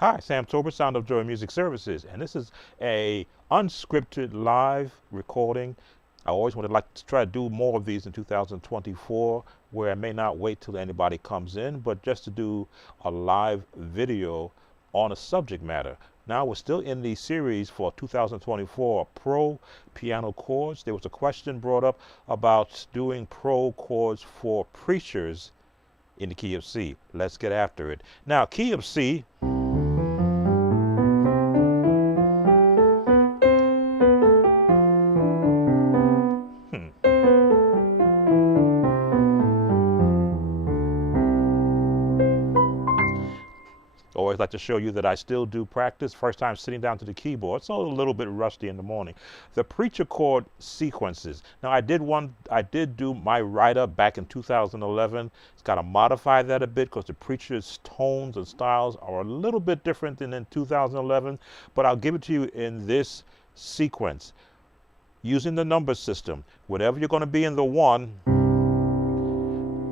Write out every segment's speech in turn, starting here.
Hi, Sam Tober, Sound of Joy Music Services, and this is a unscripted live recording. I always would like to try to do more of these in 2024, where I may not wait till anybody comes in, but just to do a live video on a subject matter. Now we're still in the series for 2024 Pro Piano Chords. There was a question brought up about doing pro chords for preachers in the key of C. Let's get after it. Now, key of C. Always like to show you that I still do practice. First time sitting down to the keyboard, so a little bit rusty in the morning. The preacher chord sequences. Now I did do my write-up back in 2011. It's got to modify that a bit because the preacher's tones and styles are a little bit different than in 2011, but I'll give it to you in this sequence. Using the number system, whenever you're going to be in the one,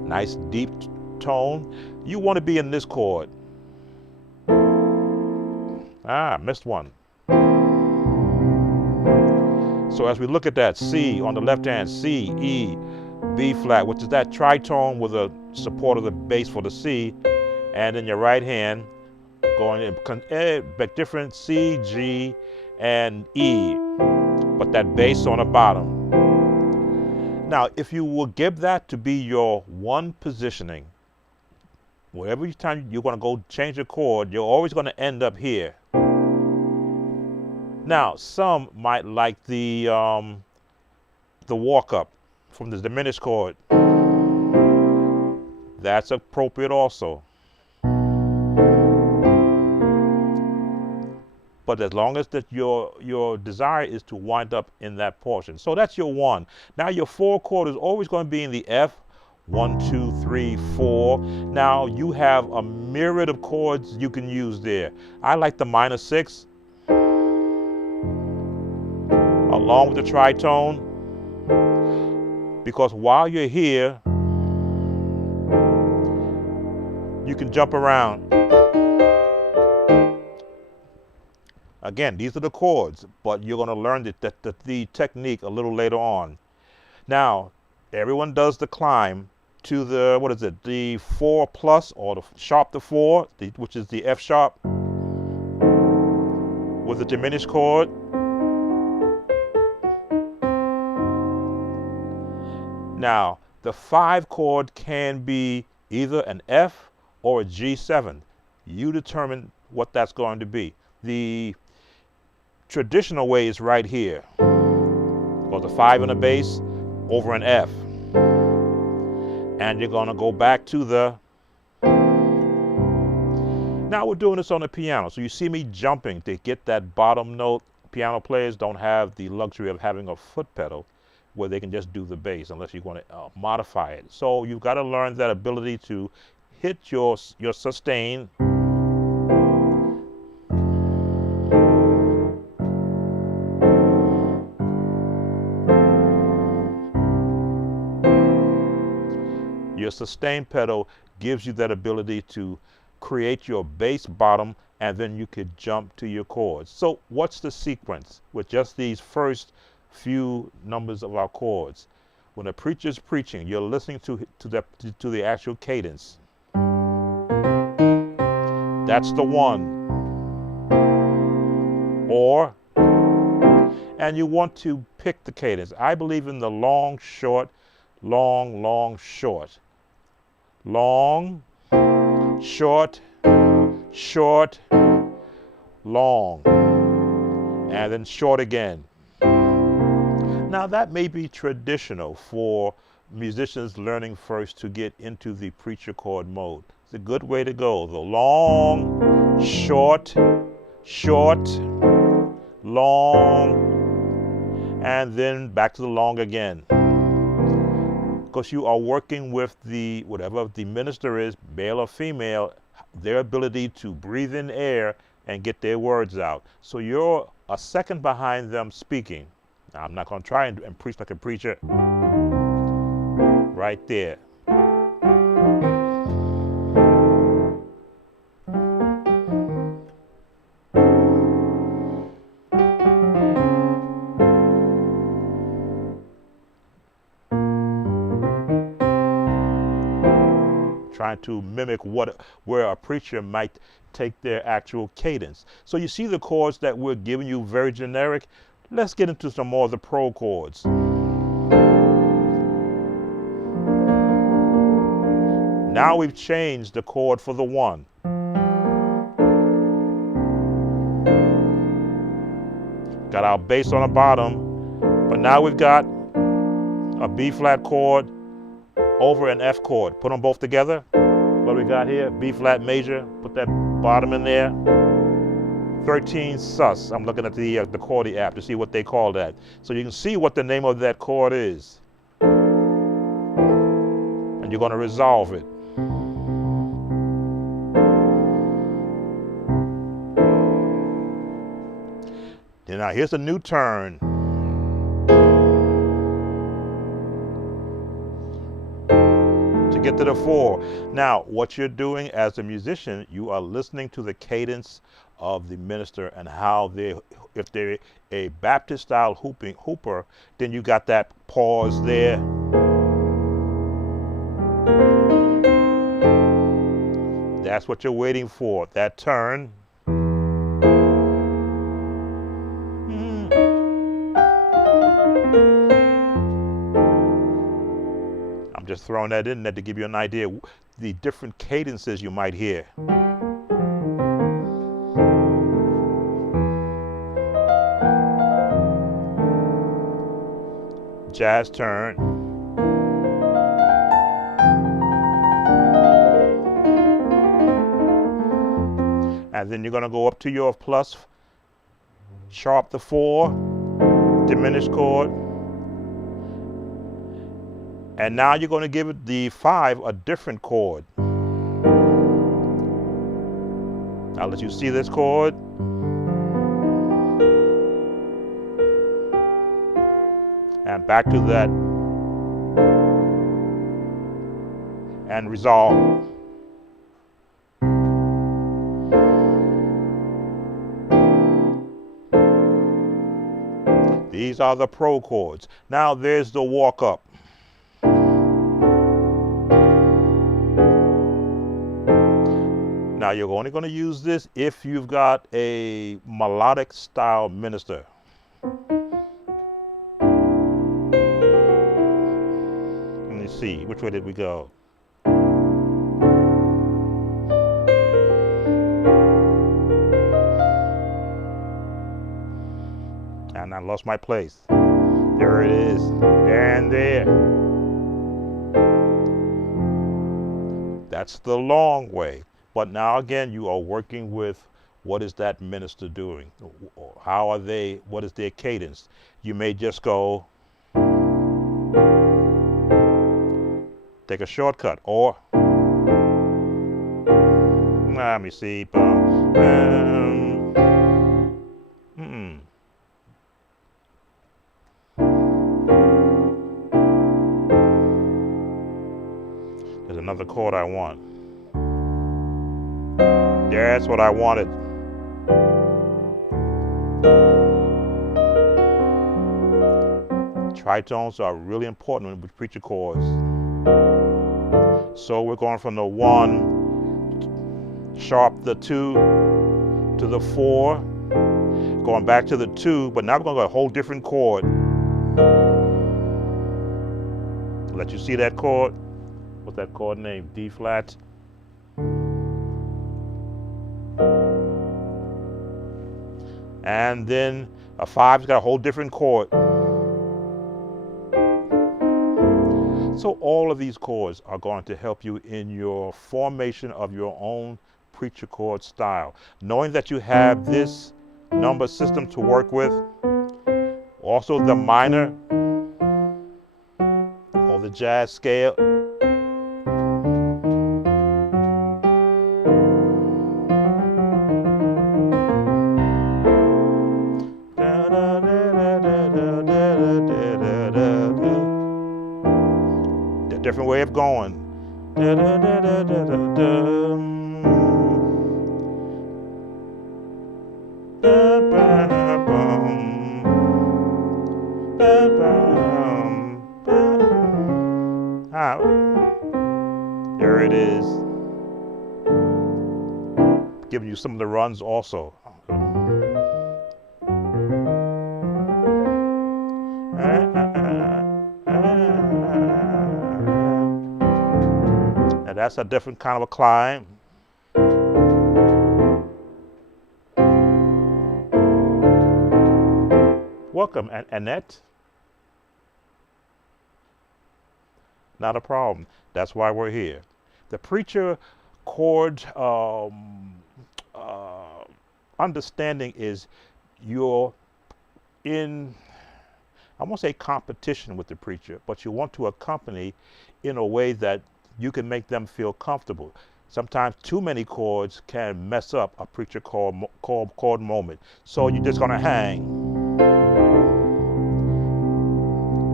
nice deep tone, you want to be in this chord. Missed one. So as we look at that C on the left hand, C, E, B flat, which is that tritone with a support of the bass for the C, and in your right hand, going in different C, G, and E, but that bass on the bottom. Now, if you will give that to be your one positioning, whatever time you're going to go change the chord, you're always going to end up here. Now, some might like the walk up from the diminished chord. That's appropriate also. But as long as that your desire is to wind up in that portion. So that's your one. Now your four chord is always going to be in the F. 1, 2, 3, 4. Now you have a myriad of chords you can use there. I like the minor 6. Along with the tritone, because while you're here, you can jump around. Again, these are the chords, but you're going to learn the technique a little later on. Now, everyone does the climb to the, what is it, the 4 plus, or the sharp to 4, which is the F sharp, with the diminished chord. Now, the 5 chord can be either an F or a G7. You determine what that's going to be. The traditional way is right here. Goes a 5 in the bass over an F. And you're going to go back to the... Now we're doing this on the piano. So you see me jumping to get that bottom note. Piano players don't have the luxury of having a foot pedal where they can just do the bass unless you want to modify it. So you've got to learn that ability to hit your sustain. Your sustain pedal gives you that ability to create your bass bottom, and then you could jump to your chords. So what's the sequence with just these first few numbers of our chords? When a preacher's preaching, you're listening to the actual cadence. That's the one. Or, and you want to pick the cadence. I believe in the long, short, long, long, short. Long, short, short, long, and then short again. Now that may be traditional for musicians learning first to get into the preacher chord mode. It's a good way to go. The long, short, short, long, and then back to the long again. Because you are working with the, whatever the minister is, male or female, their ability to breathe in air and get their words out. So you're a second behind them speaking. Now, I'm not going to try and preach like a preacher. Right there. trying to mimic where a preacher might take their actual cadence. So you see the chords that we're giving you very generic. Let's get into some more of the pro chords. Now we've changed the chord for the 1. Got our bass on the bottom, but now we've got a B flat chord over an F chord. Put them both together. What do we got here? B flat major. Put that bottom in there. 13 sus. I'm looking at the Chordy app to see what they call that. So you can see what the name of that chord is. And you're going to resolve it. And now here's a new turn. To get to the 4. Now, what you're doing as a musician, you are listening to the cadence of the minister and how if they're a Baptist style hooper, then you got that pause there. That's what you're waiting for, that turn. I'm just throwing that in there to give you an idea the different cadences you might hear. Jazz turn. And then you're going to go up to your plus, sharp the 4, diminished chord. And now you're going to give it the 5 a different chord. I'll let you see this chord. And back to that. And resolve. These are the pro chords. Now there's the walk up. Now you're only going to use this if you've got a melodic style minister. Let me see, which way did we go? And I lost my place. There it is, and there. That's the long way. But now again, you are working with what is that minister doing? How are they, what is their cadence? You may just go, take a shortcut, or, let me see, There's another chord I want. Yeah, that's what I wanted. Tritones are really important with preacher chords. So we're going from the 1, sharp the 2, to the 4, going back to the 2, but now we're going to go a whole different chord. Let you see that chord. What's that chord name? D flat. And then a 5's got a whole different chord. So all of these chords are going to help you in your formation of your own preacher chord style. Knowing that you have this number system to work with, also the minor or the jazz scale. Different way of going. There it is. Giving you some of the runs also. Now that's a different kind of a climb. Welcome, Annette. Not a problem. That's why we're here. The preacher chord understanding is you're in, I won't say competition with the preacher, but you want to accompany in a way that you can make them feel comfortable. Sometimes too many chords can mess up a preacher chord moment. So you're just gonna hang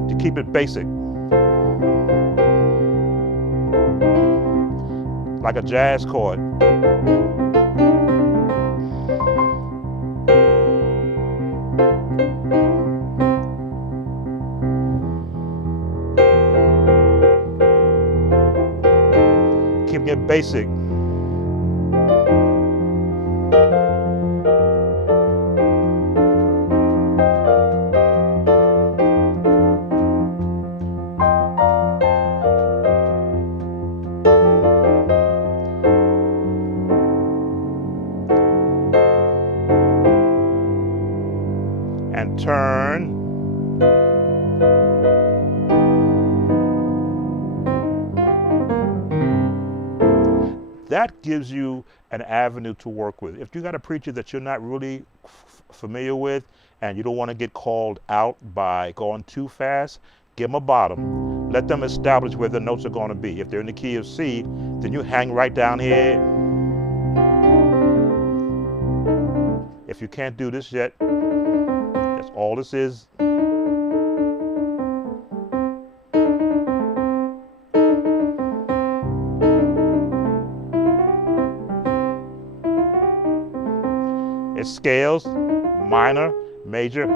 to keep it basic. Like a jazz chord. Keeping it basic. And turn. That gives you an avenue to work with. If you got a preacher that you're not really familiar with and you don't want to get called out by going too fast, give them a bottom. Let them establish where the notes are going to be. If they're in the key of C, then you hang right down here. If you can't do this yet, that's all this is. It scales, minor, major.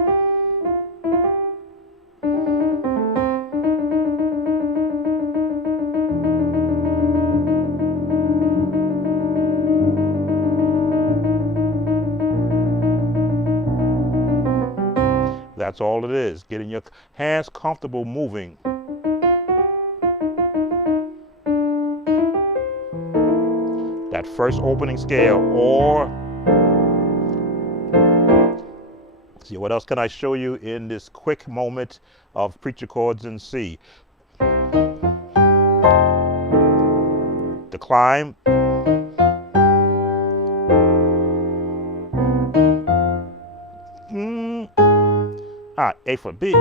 That's all it is, getting your hands comfortable moving. That first opening scale, or see, what else can I show you in this quick moment of preacher chords in C? The climb. A for B.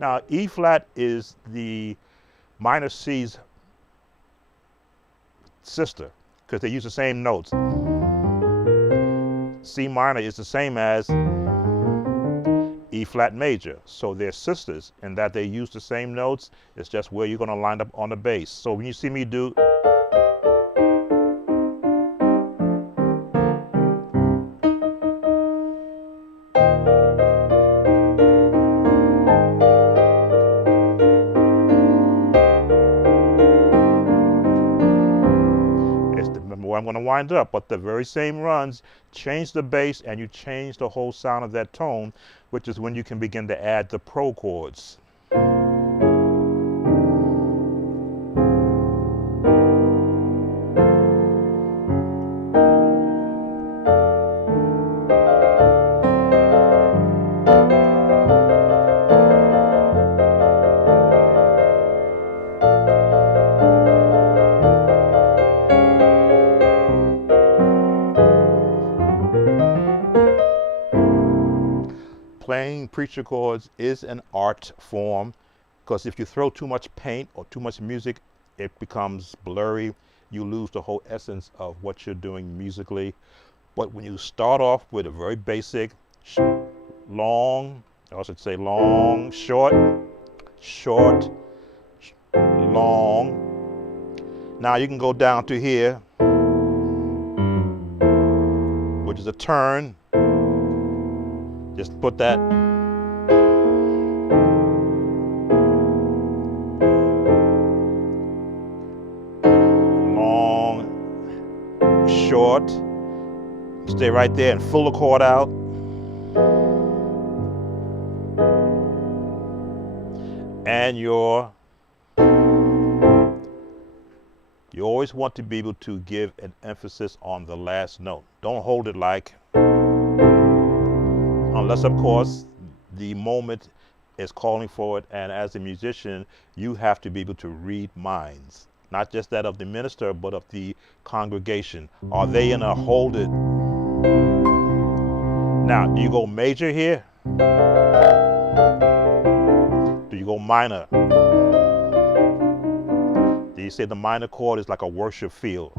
Now, E flat is the minor C's sister because they use the same notes. C minor is the same as E flat major. So they're sisters in that they use the same notes. It's just where you're going to line up on the bass. So when you see me do where I'm going to wind up, but the very same runs change the bass and you change the whole sound of that tone, which is when you can begin to add the pro chords. Playing preacher chords is an art form because if you throw too much paint or too much music, it becomes blurry. You lose the whole essence of what you're doing musically. But when you start off with a very basic, long, I should say long, short, short, long. Now you can go down to here, which is a turn. Just put that short. Stay right there and fill the chord out. And you always want to be able to give an emphasis on the last note. Don't hold it like, unless of course the moment is calling for it, and as a musician you have to be able to read minds, not just that of the minister but of the congregation. Are they in a hold it? Now, do you go major here? Do you go minor? Do you say the minor chord is like a worship field?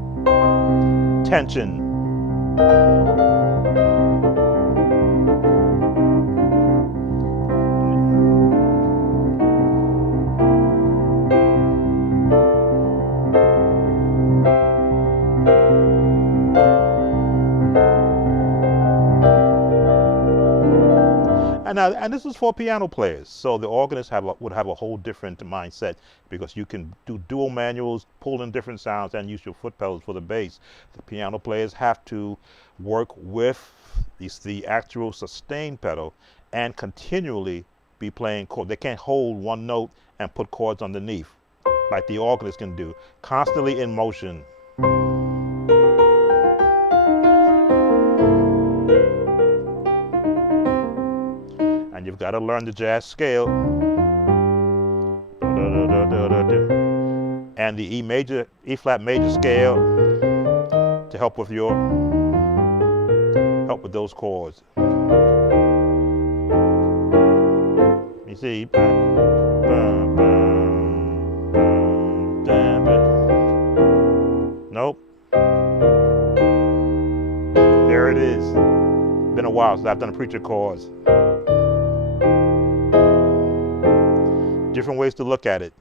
Tension. And this is for piano players, so the organist would have a whole different mindset, because you can do dual manuals, pull in different sounds, and use your foot pedals for the bass. The piano players have to work with the actual sustain pedal and continually be playing chords. They can't hold one note and put chords underneath like the organist can do. Constantly in motion. And you've got to learn the jazz scale. And the E flat major scale to help with those chords. You see, nope. There it is. Been a while since I've done preacher chords. Different ways to look at it.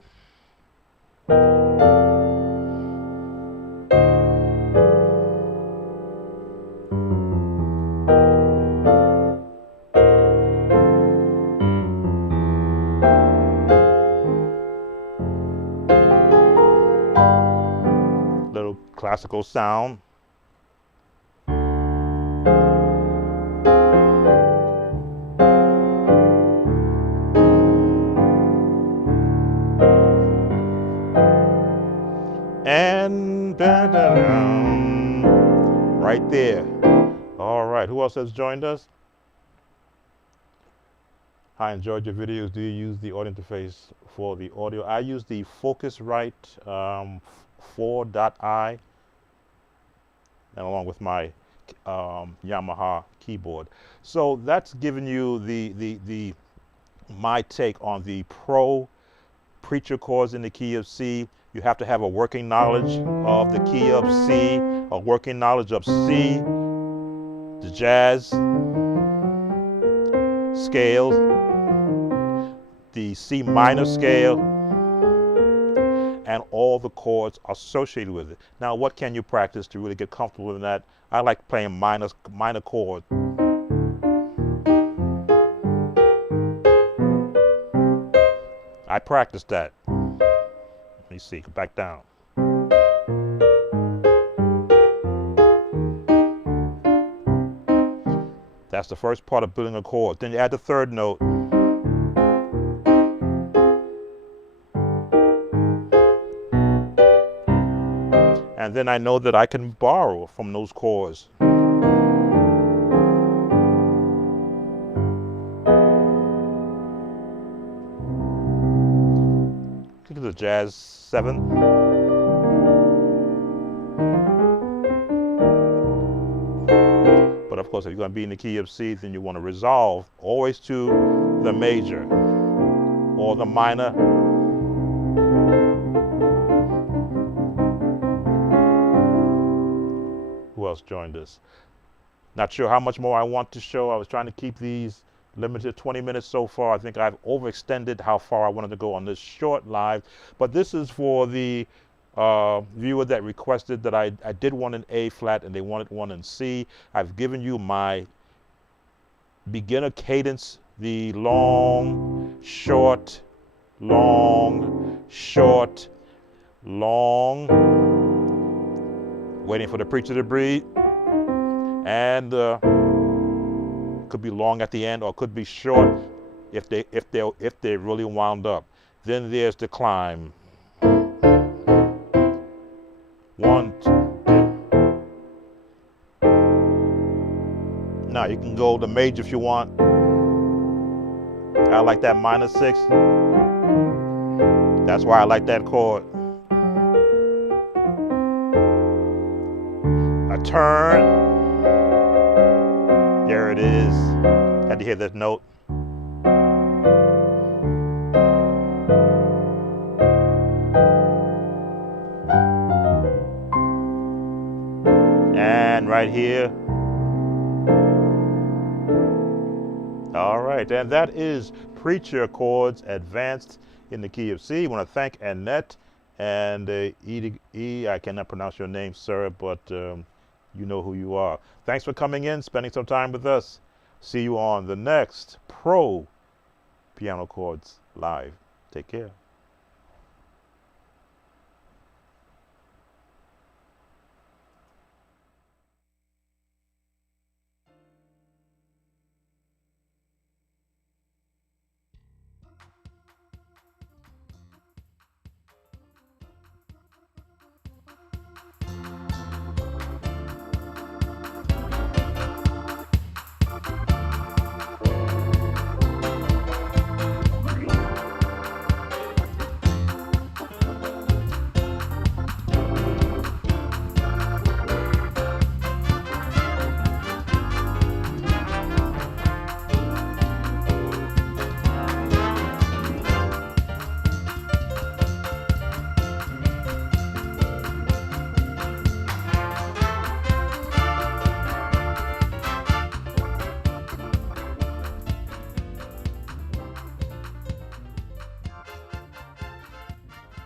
Little classical sound. And right there. All right, who else has joined us? I enjoyed your videos. Do you use the audio interface for the audio? I use the Focusrite 4.i, and along with my Yamaha keyboard. So that's giving you my take on the pro preacher chords in the key of C. You have to have a working knowledge of the key of C, a working knowledge of C, the jazz scales, the C minor scale, and all the chords associated with it. Now, what can you practice to really get comfortable in that? I like playing minor chords. I practice that. Let me see, go back down. That's the first part of building a chord. Then you add the third note. And then I know that I can borrow from those chords. Look at the jazz 7. But of course, if you're going to be in the key of C, then you want to resolve always to the major or the minor. Who else joined us? Not sure how much more I want to show. I was trying to keep these limited 20 minutes so far. I think I've overextended how far I wanted to go on this short live. But this is for the viewer that requested that I did one in A flat and they wanted one in C. I've given you my beginner cadence, the long, short, long, short, long, Waiting for the preacher to breathe. And could be long at the end or could be short if they really wound up. Then there's the climb. 1, 2. Now you can go the major if you want. I like that minor 6. That's why I like that chord. A turn. There it is. Had to hear that note. And right here. All right, and that is Preacher Chords Advanced in the key of C. I want to thank Annette and E. I cannot pronounce your name, sir, but you know who you are. Thanks for coming in, spending some time with us. See you on the next Pro Piano Chords Live. Take care.